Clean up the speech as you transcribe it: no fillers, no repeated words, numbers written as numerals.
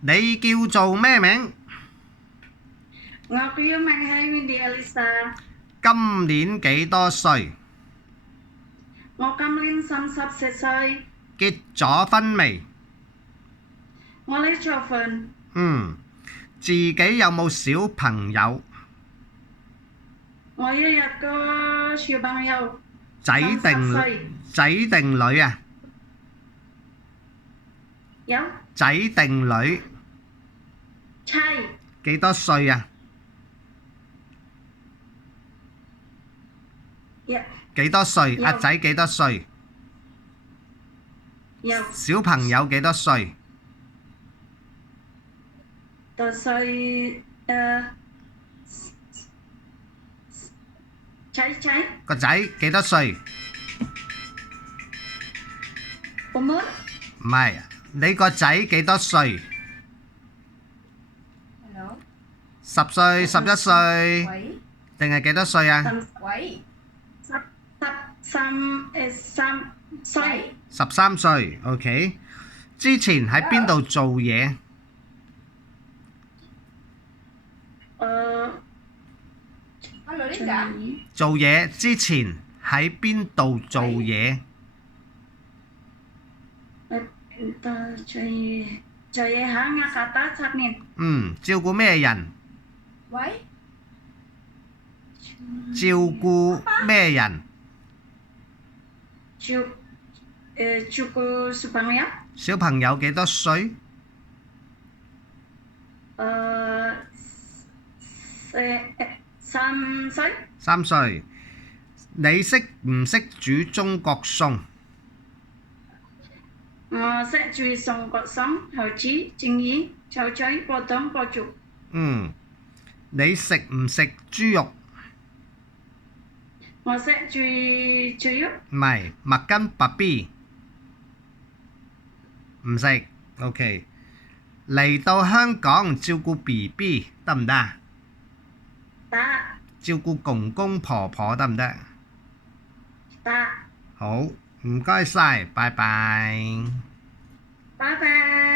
你叫做咩名？我叫名係 Windy Elisa。今年幾多歲？我今年34歲。結咗婚未？我離咗婚。自己有冇小朋友？我有一個小朋友。仔定女啊？有。仔定女？妻。幾多歲啊？幾多歲？阿仔幾多歲？小朋友幾多歲？多歲仔。個仔幾多歲？我們唔係，你個仔幾多歲？10歲、11歲，定係幾多歲啊13歲。13歲，OK。之前喺邊度做嘢？做嘢之前喺邊度做嘢？做嘢喺雅加達7年。照顧咩人？照顧咩人？照顧小朋友。小朋友幾多歲？3歲。3歲。你識唔識煮中國餸？我識煮中國餸，蠔豉、蒸魚、炒菜、煲湯、煲粥。你食唔食豬肉？我識煮豬肉。唔係，麥根白 B。唔食，OK。嚟到香港照顧 BB 得唔得啊？得。照顧公公婆婆得唔得？得。好，唔該晒，拜拜。拜拜。